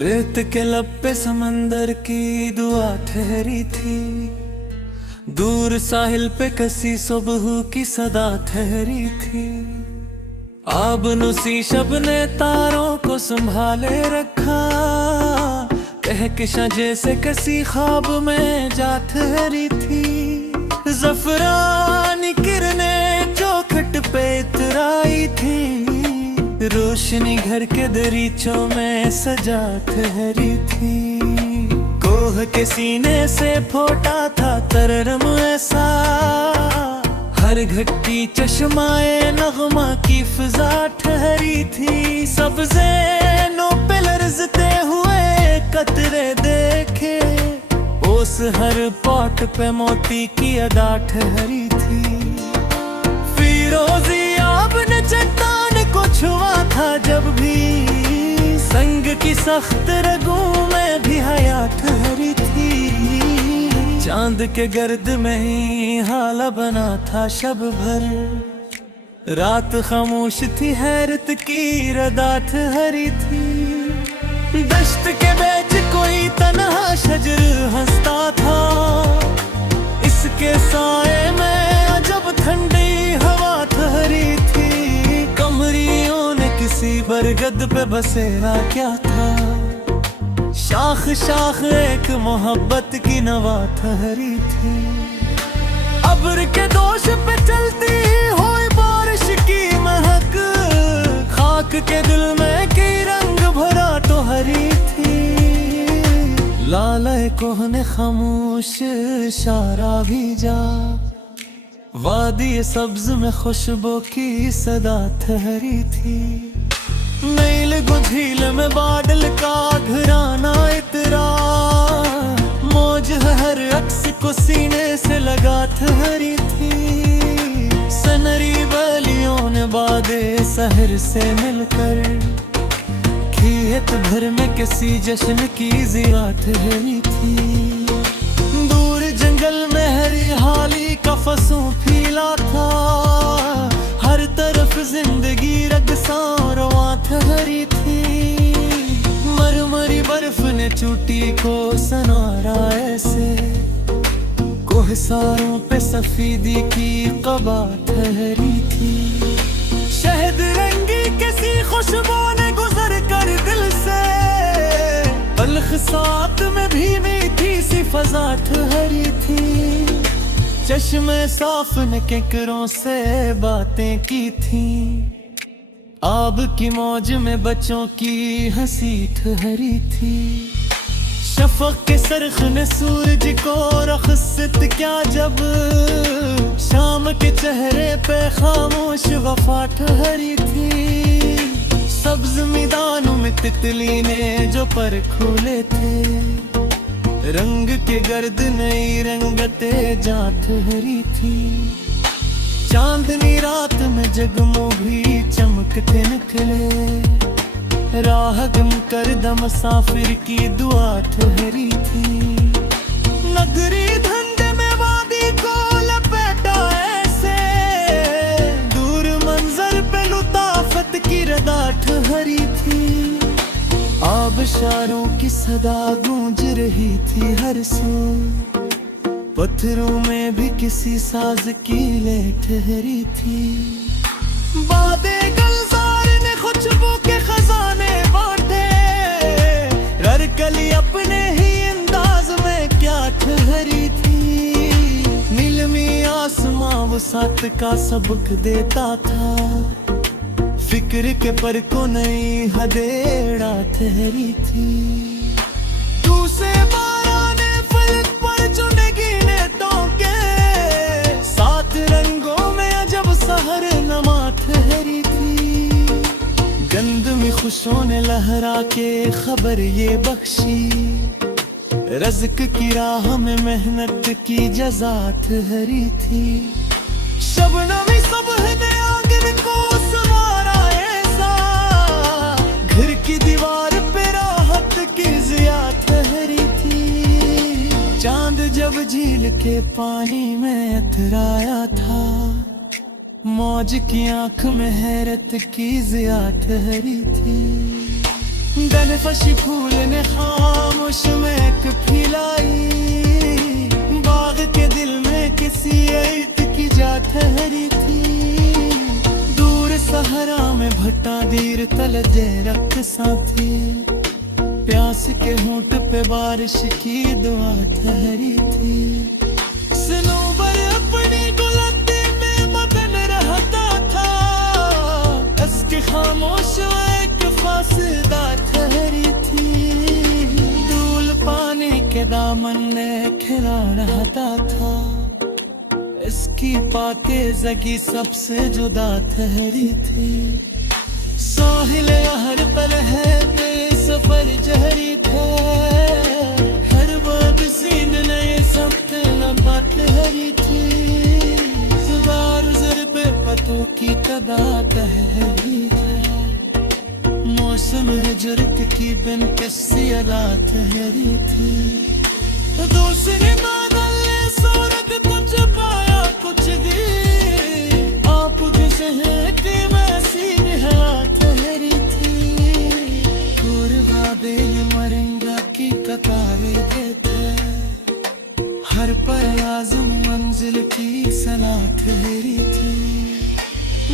रेत के लब पे समंदर की दुआ ठहरी थी, दूर साहिल पे कसी सुबह की सदा ठहरी थी। आबनुसी शब ने तारों को संभाले रखा, कहकशां जैसे कसी ख्वाब में जा ठहरी थी। ज़फ़रानी किरणें चौखट पे इतराई थी, रोशनी घर के दरीचों में सजा ठहरी थी। कोह के सीने से फोटा था तररम ऐसा, हर घट्टी चश्माए नगमा की फिजा ठहरी थी। सब ज़ैनों पे लरज़ते हुए कतरे देखे, ओस हर पॉट पे मोती की अदा ठहरी थी। फिरोज़ी आपने चट्टान को छुआ था जब भी, संग की सख्त रगों में भी हया ठहरी थी। चांद के गर्द में ही हाला बना था शब भर, रात खामोश थी हैरत की रदा ठहरी थी। दश्त के बीच कोई तन्हा शजर हंसता था, इसके साए में अजब ठंडी हवा ठहरी थी। कमरियों ने किसी बरगद पे बसेरा क्या था, शाख शाख एक मोहब्बत की नवा ठहरी थी। अब्र के दोष पे चलती हुई बारिश की महक, खाक के दिल में की रंग भरा तो हरी थी। लाले कोहने खामोश शारा भी जा, वादी सब्ज में खुशबू की सदा ठहरी थी। नील गुझील में बादल का घराना इतरा, मौज हर अक्स को सीने से लगा ठहरी थी। सनरी बलियों ने बादे सहर से मिलकर, खेत भर में किसी जश्न की ज़िया ठहरी थी। दूर जंगल में हरियाली का फसूं फीला था, हर तरफ जिंदगी रगसां रवां ठहरी थी। मरमरी बर्फ ने चोटी को सनारा ऐसे, कोहसारों पे सफेदी की कबा ठहरी थी। शहद रंगी किसी खुशबू ने गुजर कर दिल से, बल्ख साथ में भी मीठी सी फजा ठहरी थी। चश्मे साफ ने केकरों से बातें की थी, आब की मौज में बच्चों की हंसी ठहरी थी। शफक के सरख ने सूरज को रखसत क्या जब, शाम के चेहरे पे खामोश वफा ठहरी थी। सब्ज मैदानों में तितली ने जो पर खोले थे, रंग के गर्द नई रंगते जा ठहरी थी। चांदनी रात में जगमोगी चमकते निकले, राह गम कर दम मुसाफिर की दुआ ठहरी थी। नगरी धंधे में वादी को लपेटा ऐसे, दूर मंजर पे लुताफत की रदा ठहरी थी। आबशारों की सदा गूंज रही थी हर सू, पत्थरों में भी किसी साज की ले ठहरी थी। बादे गलजार ने खुशबू के खजाने बांटे, ररकली अपने ही अंदाज में क्या ठहरी थी। नीलमी आसमां वो साथ का सबक देता था, फिक्र के पर को नई हदेड़ा ठहरी थी। तू से बाराने फलक पर चुनेगी ने टोके, सात रंगों में अजब सहर नमा ठहरी थी। गंद में खुशों ने लहरा के खबर ये बख्शी, रज़्क की राह में मेहनत की जज़ा ठहरी थी। शबनमी सुबह ने आंगन को संवारा ऐसा, घर की दीवार पे राहत की ज़िया ठहरी थी। चांद जब झील के पानी में अथराया था, मौज की आंख में हैरत की ज़िया ठहरी थी। बनफशी फूल ने खामोश महक फैलाई, बाग के दिल में किसी ऐत की जा ठहरी थी। दूर सहरा में भट्टा दीर तलजे रक्सा थी, प्यास के होंठ पे बारिश की दुआ ठहरी थी। सनोबर अपनी गुलाबी में मगन रहता था, इसके खामोश एक फासदा ठहरी थी। धूल पानी के दामन में खिला रहता था, इसकी पाकीज़गी सबसे जुदा ठहरी थी। साहिल हर पल है सफर जहरी थे, हर बात सीन नए सब्ते लंबा ठहरी थी। सवार जर पे पतों की कदा ठहरी थी, मौसम जुर्क की बिन किसी अदा ठहरी थी। दूसरी बादल ने सूरत कुछ पाया कुछ दी, आप किसे की वैसी निहार ठहरी थी। बेल मरंगा की कतारें देते, हर पर आज़म मंजिल की सलाह ठहरी थी।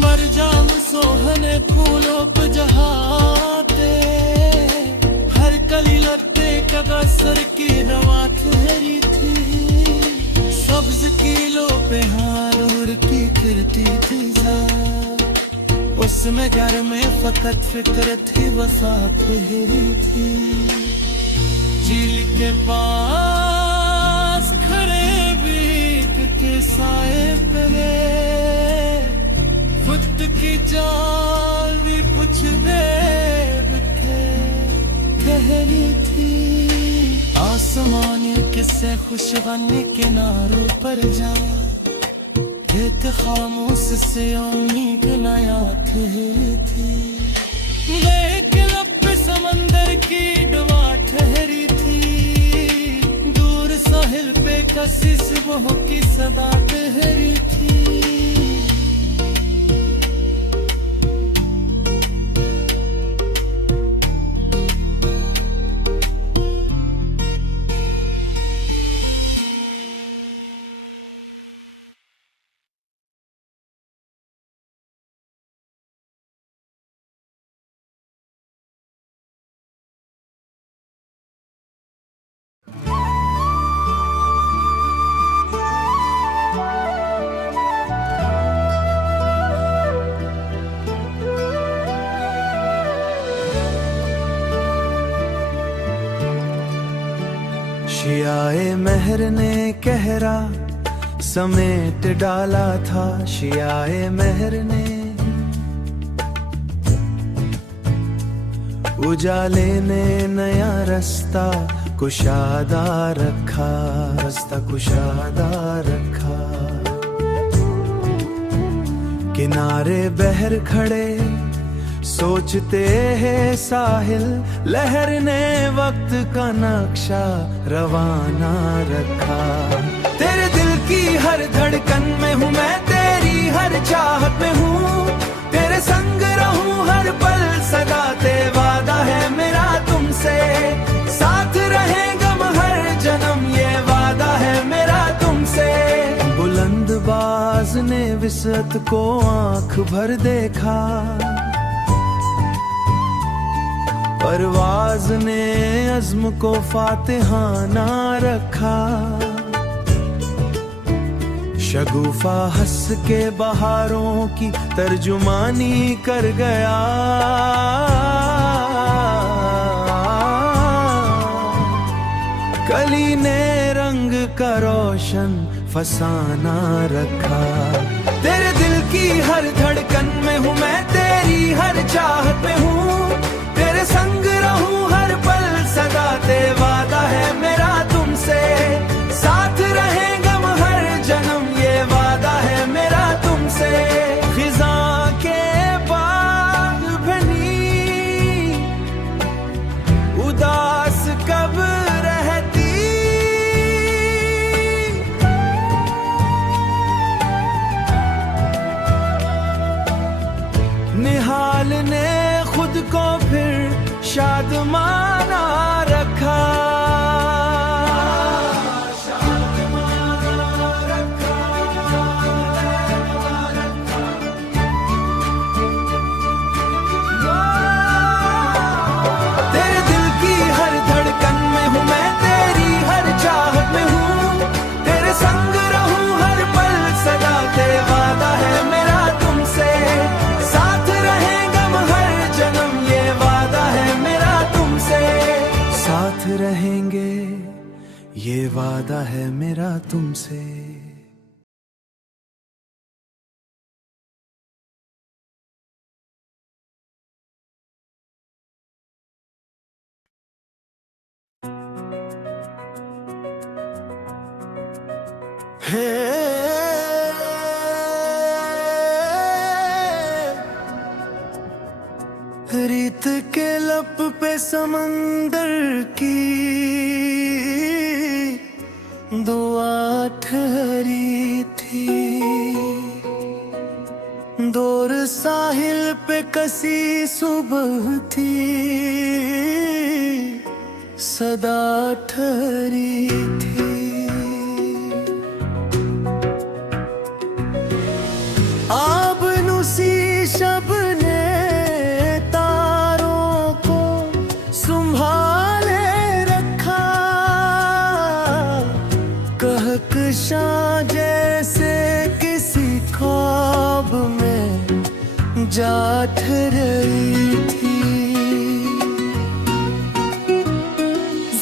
मरजाम सोहने फूलों पे जहाते, हर कली लत्ते का सर की दवा ठहरी थी। सब्ज कीलों पे हारूर की फिरती थी उसमें घर में फकत फिक्र थी, वफा ठहरी थी। झील के पास खड़े बीत के साए पे खुद की जान भी कुछ देर ठहरी थी। आसमान किससे खुशगनी किनारों पर जा, एक खामोश से उम्मीद नया ठहरी थी। लेकिन लब समंदर की डुबा ठहरी थी, दूर साहिल पे कसी सुबह की सदा ठहरी थी। शियाए महर ने कहरा समेट डाला था, शियाए महर ने उजाले ने नया रास्ता कुशादा रखा, रास्ता कुशादा रखा। किनारे बहर खड़े सोचते हैं साहिल, लहर ने वक्त का नक्शा रवाना रखा। तेरे दिल की हर धड़कन में हूँ मैं, तेरी हर चाहत में हूँ, तेरे संग रहूं हर पल सदा। ते वादा है मेरा तुमसे, साथ रहेगा हर जन्म, ये वादा है मेरा तुमसे। बुलंदबाज ने विसत को आंख भर देखा, परवाज ने अज़्म को फातिहाना रखा। शगुफा हंस के बहारों की तर्जुमानी कर गया, कली ने रंग का रोशन फसाना रखा। तेरे दिल की हर धड़कन में हूँ मैं, तेरी हर चाहत में हूँ, तेरे संग रहूं हर पल सदा। ते वादा है मेरा तुमसे, साथ रहेगा हर जन्म, ये वादा है मेरा तुमसे। खिज़ा के बाग बनी उदास कब रहती, निहाल ने खुद को फिर शाद ये वादा है मेरा तुमसे। रीत के लब पे समंदर की दुआ ठहरी थी, दूर साहिल पे कसी सुबह थी, सदा ठहरी थी। आब नुसी शब ने तारों को संभाले रखा, कहकशां जैसे किसी ख्वाब में जा ठहरी थी।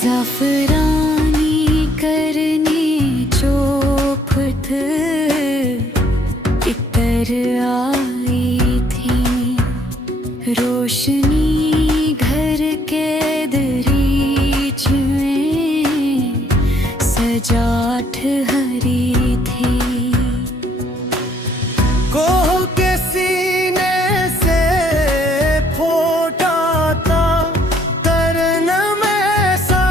ज़फ़रानी करनी चौखट इतर आई थी, रोशनी घर के दरीच में सजा ठहरी थी। कोह के सीने से फूटा था तरनम ऐसा,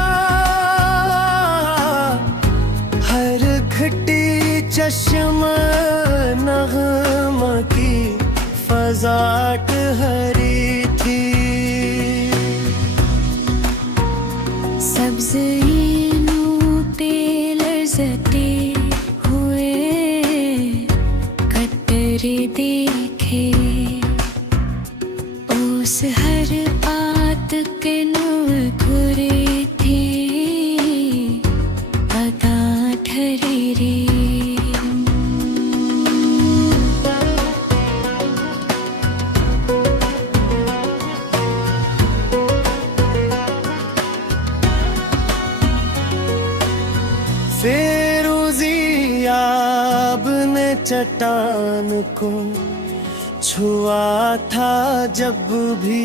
हर घटी चश्म नग़्म की फ़ज़ा ठहरी थी। सब्ज़ ईनों पे लर्ज़ते हुए कतरे देखे, उस हर बात के नुकुरे थे, अदा ठहरे। फेरुज़ी आब ने चट्टान को छुआ था जब भी,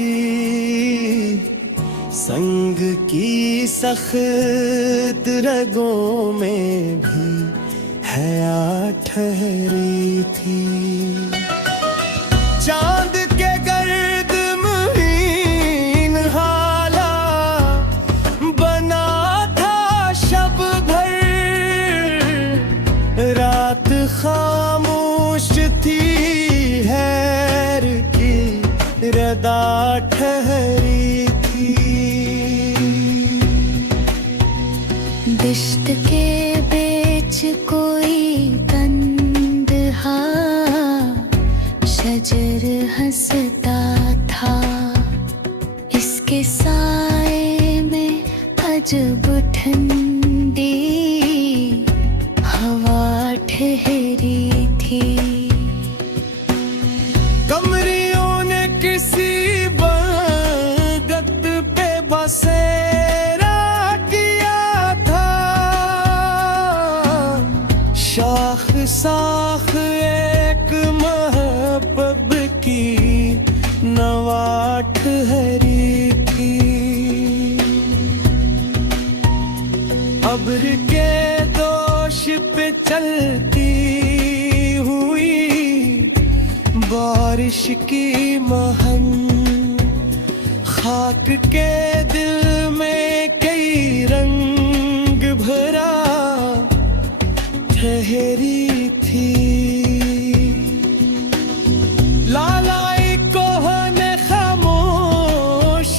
संग की सख्त रगों में भी हया ठहरी थी। चांद के गर्द मुहीन हाला बना था शब भर, रात खामोश थी, हैर की रदा ठहरी थी। दिश्त के बेच कोई तन्हा शजर हंसता था, इसके साए में अजब ठंडी हवा ठहरी थी। कमरियों ने किसी बरगद पे बसेरा किया था, शाख साख एक महबूब की नवा ठहरी थी। अब्र के दोष पे चलती हुई बारिश की महन, खाक के दिल में कई रंग भरा ठहरी थी। लालाई कोहने खामोश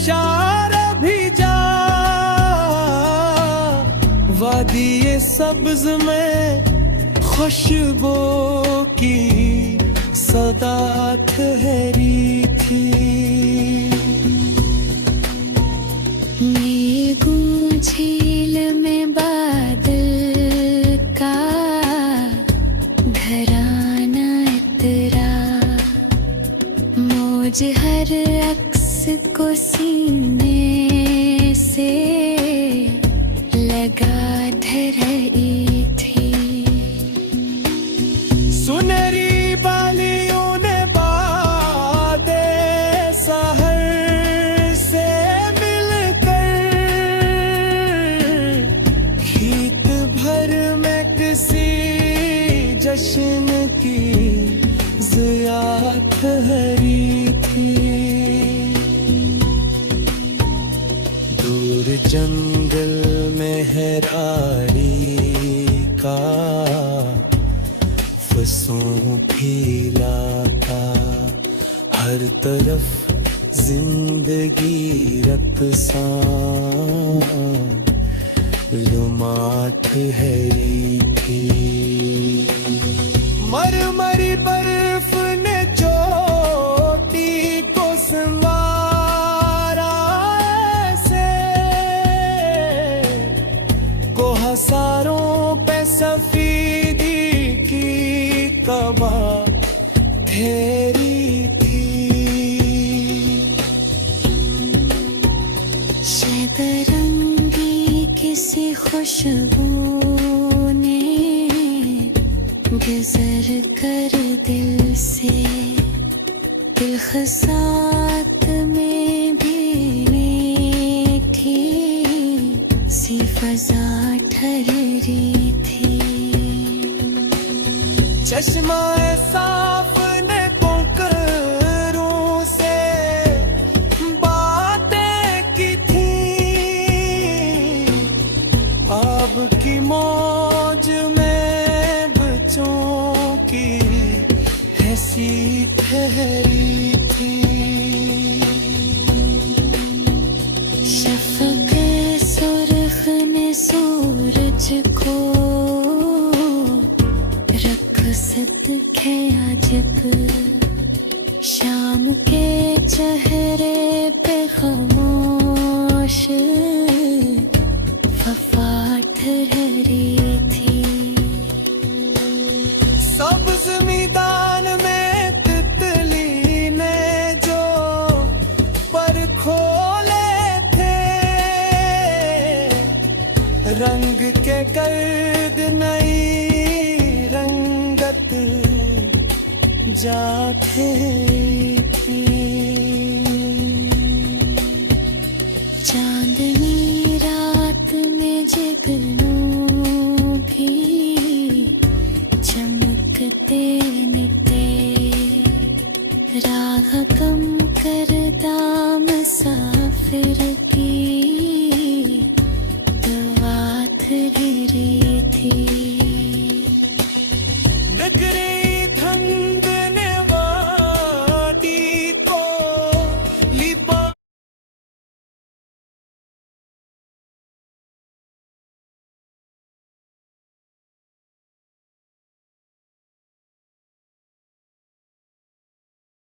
शार भी जा, वादिये सब्ज में खुशबू की सदा ठहरी थी। मेघू झील में बादल का घराना इतरा, मौज हर अक्स को सीने से की ज़िया ठहरी थी। दूर जंगल में हैरारी का फसों फैला था, हर तरफ जिंदगी रक़्सां रुमात ठहरी थी। मरमरी बर्फ ने चोटी को संवारा ऐसे, कोहसारों पे सफेदी की कबा ठहरी थी। शतरंगी किसी खुशबू ने गुजर कर दिल से, दिल खसात में भी मीठी सी फजा ठहरी थी। चश्मा साफ ने कोकरों से बातें की थी, आब की मौज में बच्चों की हंसी ठहरी थी। शफ़क़ सुर्ख ने सूरज को रक़्सत किया जब, शाम के चेहरे पे खामोश वफ़ा ठहरी थी। सब्ज़ मैदान में तितली ने जो पर खोले थे, रंग के गर्द नई रंगत जाते